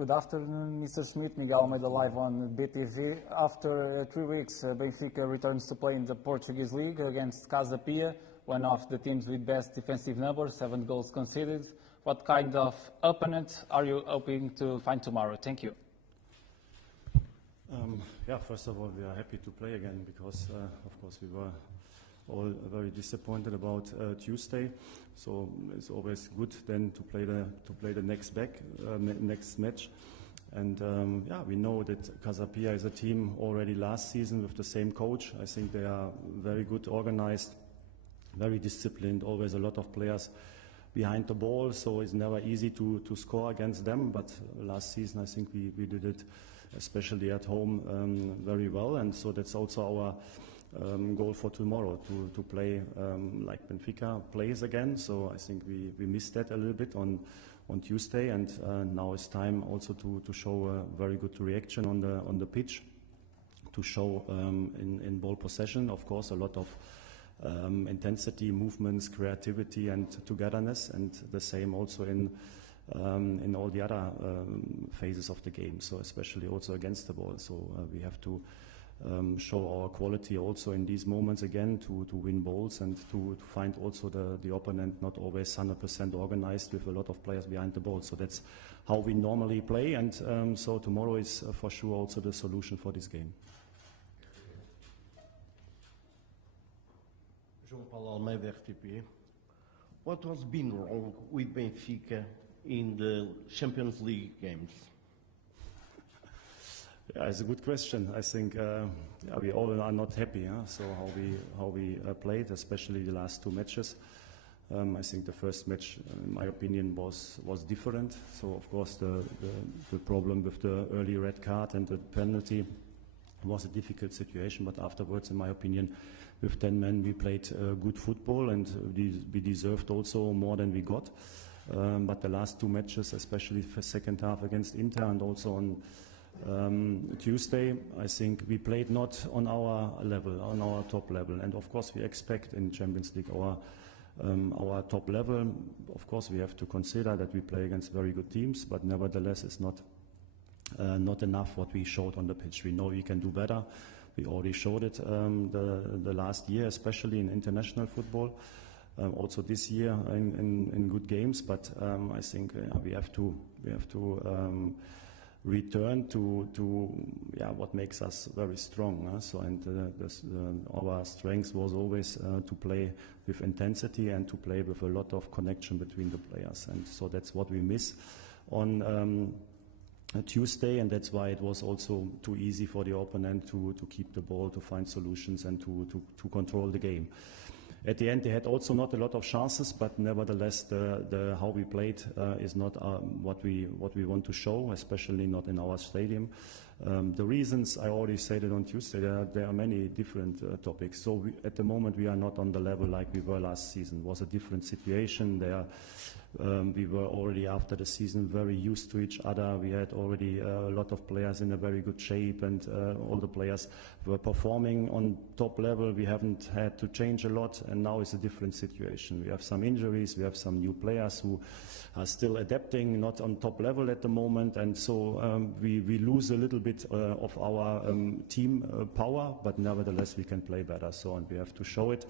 Good afternoon, Mr. Schmidt. Miguel Almeida live on BTV. After 3 weeks, Benfica returns to play in the Portuguese League against Casa Pia, one of the teams with best defensive numbers, 7 goals conceded. What kind of opponent are you hoping to find tomorrow? Thank you. First of all, we are happy to play again because, of course, we were all very disappointed about Tuesday. So it's always good then to play the next match. And we know that Casa Pia is a team already last season with the same coach. I think they are very good organized, very disciplined, always a lot of players behind the ball, so it's never easy to score against them. But last season I think we did it, especially at home, very well, and so that's also our goal for tomorrow, to play like Benfica plays again. So I think we missed that a little bit on Tuesday, and now it's time also to show a very good reaction on the pitch, to show in ball possession, of course, a lot of intensity, movements, creativity, and togetherness, and the same also in all the other phases of the game. So especially also against the ball. So we have to show our quality also in these moments again, to win balls and to find also the opponent not always 100% organized with a lot of players behind the ball. So that's how we normally play, and so tomorrow is for sure also the solution for this game. João Paulo Almeida, RTP. What has been wrong with Benfica in the Champions League games? Yeah, it's a good question. I think we all are not happy. So how we played, especially the last 2 matches. I think the first match, in my opinion, was different. So of course the problem with the early red card and the penalty was a difficult situation. But afterwards, in my opinion, with 10 men, we played good football, and we deserved also more than we got. But the last 2 matches, especially for second half against Inter and also on Tuesday, I think we played not on our level, on our top level. And of course we expect in Champions League our top level. Of course we have to consider that we play against very good teams, but nevertheless it's not enough what we showed on the pitch. We know we can do better. We already showed it the last year, especially in international football. Also this year in good games, but I think we have to return to what makes us very strong. Our strength was always to play with intensity and to play with a lot of connection between the players, and so that's what we miss on Tuesday, and that's why it was also too easy for the opponent to keep the ball, to find solutions, and to control the game. At the end, they had also not a lot of chances, but nevertheless, the how we played is not what we want to show, especially not in our stadium. The reasons, I already said it on Tuesday, there are many different topics. So at the moment, we are not on the level like we were last season. It was a different situation there. We were already after the season very used to each other. We had already a lot of players in a very good shape, and all the players were performing on top level. We haven't had to change a lot, and now it's a different situation. We have some injuries, we have some new players who are still adapting, not on top level at the moment, and so we lose a little bit of our team power, but nevertheless we can play better. So, and we have to show it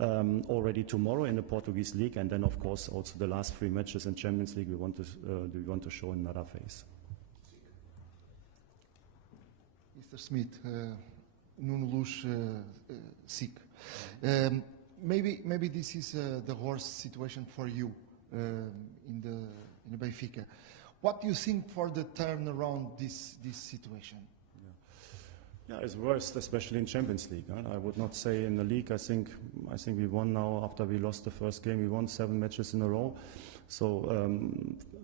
already tomorrow in the Portuguese League, and then of course also the last 3 matches in Champions League we want to show another phase. Mr. Smith, Nuno Luz, SIC. Maybe this is the worst situation for you in the Benfica. What do you think for the turnaround this situation? Yeah, it's worst, especially in Champions League. I would not say in the league. I think we won now after we lost the first game. We won 7 matches in a row. So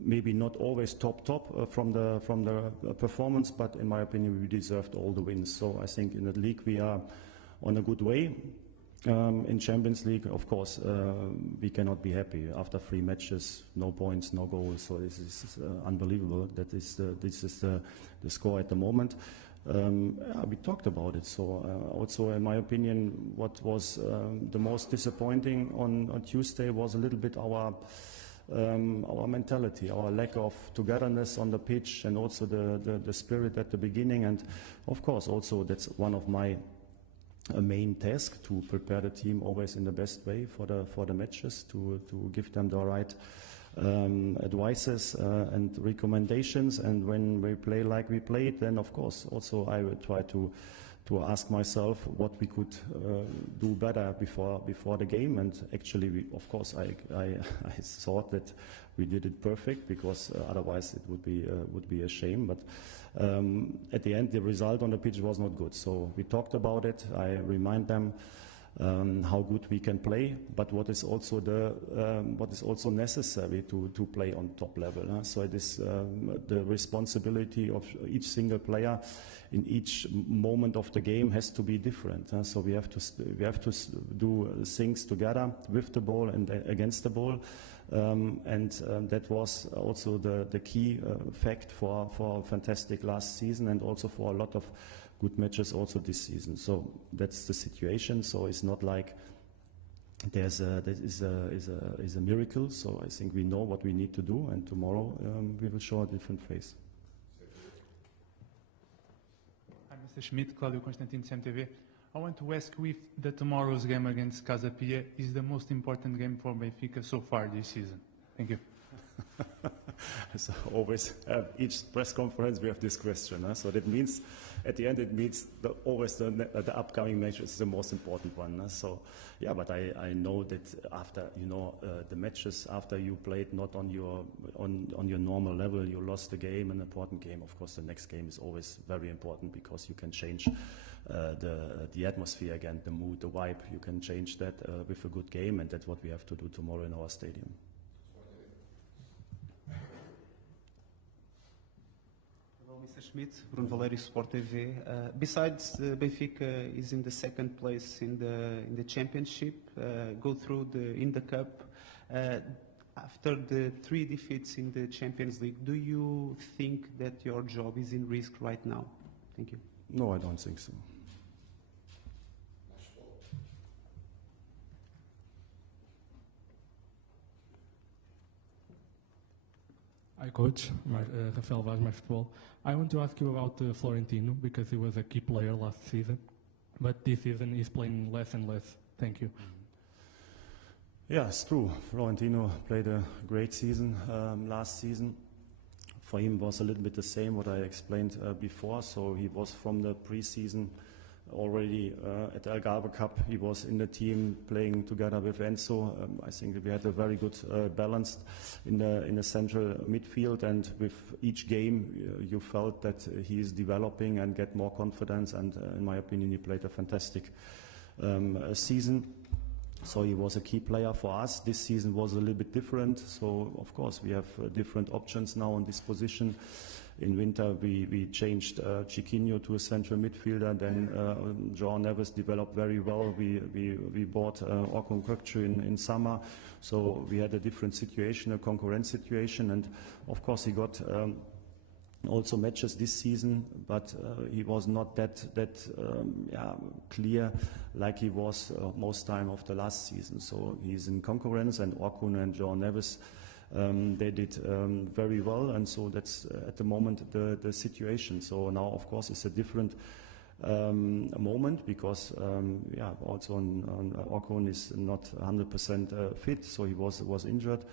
maybe not always top from the performance, but in my opinion we deserved all the wins. So I think in the league we are on a good way. In Champions League, of course, we cannot be happy after 3 matches, no points, no goals. So this is unbelievable. This is the score at the moment. We talked about it. So also, in my opinion, what was the most disappointing on Tuesday was a little bit our our mentality, our lack of togetherness on the pitch, and also the spirit at the beginning. And of course, also that's one of my main task, to prepare the team always in the best way for the matches, to give them the right advices and recommendations. And when we play like we played, then of course also I will try to ask myself what we could do better before the game. And actually, of course, I thought that we did it perfect, because otherwise it would be a shame. But at the end, the result on the pitch was not good. So we talked about it. I remind them how good we can play, but what is also necessary to play on top level. So it is the responsibility of each single player in each moment of the game has to be different. So we have to do things together with the ball and against the ball. That was also the key fact for a fantastic last season, and also for a lot of good matches also this season. So that's the situation. So it's not like there is a miracle. So I think we know what we need to do, and tomorrow we will show a different face. Hi, Mr. Schmidt, Claudio Constantino, CMTV. I want to ask you if tomorrow's game against Casa Pia is the most important game for Benfica so far this season. Thank you. So always, each press conference we have this question. So that means, at the end, it means always the upcoming match is the most important one. So yeah, but I know that after the matches, after you played not on your normal level, you lost the game, an important game. Of course, the next game is always very important, because you can change the atmosphere again, the mood, the vibe. You can change that with a good game, and that's what we have to do tomorrow in our stadium. Mr. Schmidt, Bruno Valério, Sport TV. Besides, Benfica is in the second place in the championship. Go through in the cup. After the 3 defeats in the Champions League, do you think that your job is in risk right now? Thank you. No, I don't think so. Hi, Coach. Rafael Vaz, My Futebol. I want to ask you about Florentino, because he was a key player last season, but this season he's playing less and less. Thank you. Yeah, it's true. Florentino played a great season last season. For him, was a little bit the same what I explained before. So he was from the pre-season already at the Algarve Cup. He was in the team playing together with Enzo. I think that we had a very good balance in the central midfield, and with each game you felt that he is developing and get more confidence, and in my opinion he played a fantastic season. So he was a key player for us. This season was a little bit different. So of course we have different options now on this position. In winter, we changed Chiquinho to a central midfielder. Then João Neves developed very well. We bought Orkun Kökçü in summer. So we had a different situation, a concurrent situation. And of course, he got also matches this season, but he was not that clear like he was most time of the last season. So he's in concurrence, and Orkun and João Neves, they did very well, and so that's at the moment the situation. So now, of course, it's a different moment, because also on Orkun is not 100% fit, so he was injured.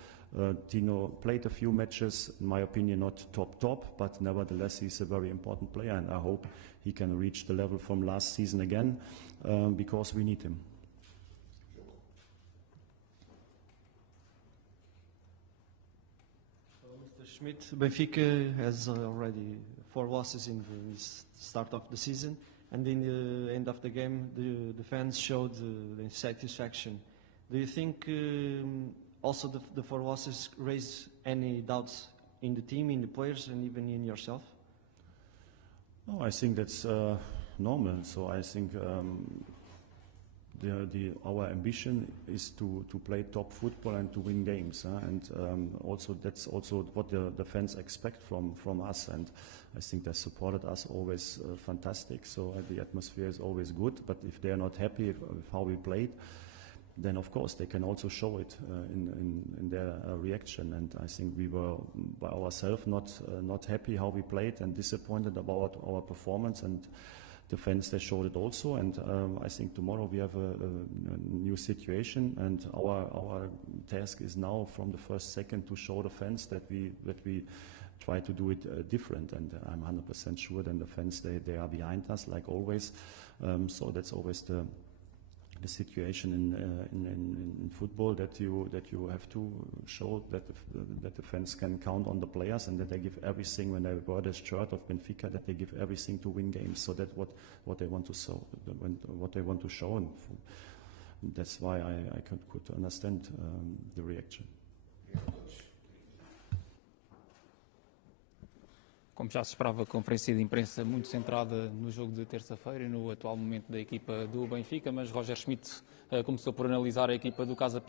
Tino played a few matches, in my opinion not top, but nevertheless he's a very important player, and I hope he can reach the level from last season again, because we need him. Schmidt, Benfica has already 4 losses in the start of the season, and in the end of the game the fans showed the satisfaction. Do you think also the 4 losses raise any doubts in the team, in the players, and even in yourself? No, I think that's normal. So I think our ambition is to play top football and to win games, and also that's also what the fans expect from us, and I think they supported us always fantastic. So the atmosphere is always good, but if they are not happy with how we played, then of course they can also show it in their reaction. And I think we were by ourselves not happy how we played and disappointed about our performance. And the fans, they showed it also. And I think tomorrow we have a new situation. And our task is now from the first second to show the fans that we try to do it different. And I'm 100% sure that the fans, they are behind us like always. So that's always the situation in football, that you have to show that the fans can count on the players, and that they give everything when they wear the shirt of Benfica, that they give everything to win games. So that's what they want to show, and that's why I could understand the reaction. Como já se esperava, a conferência de imprensa muito centrada no jogo de terça-feira e no atual momento da equipa do Benfica, mas Roger Schmidt começou por analisar a equipa do Casa Pia.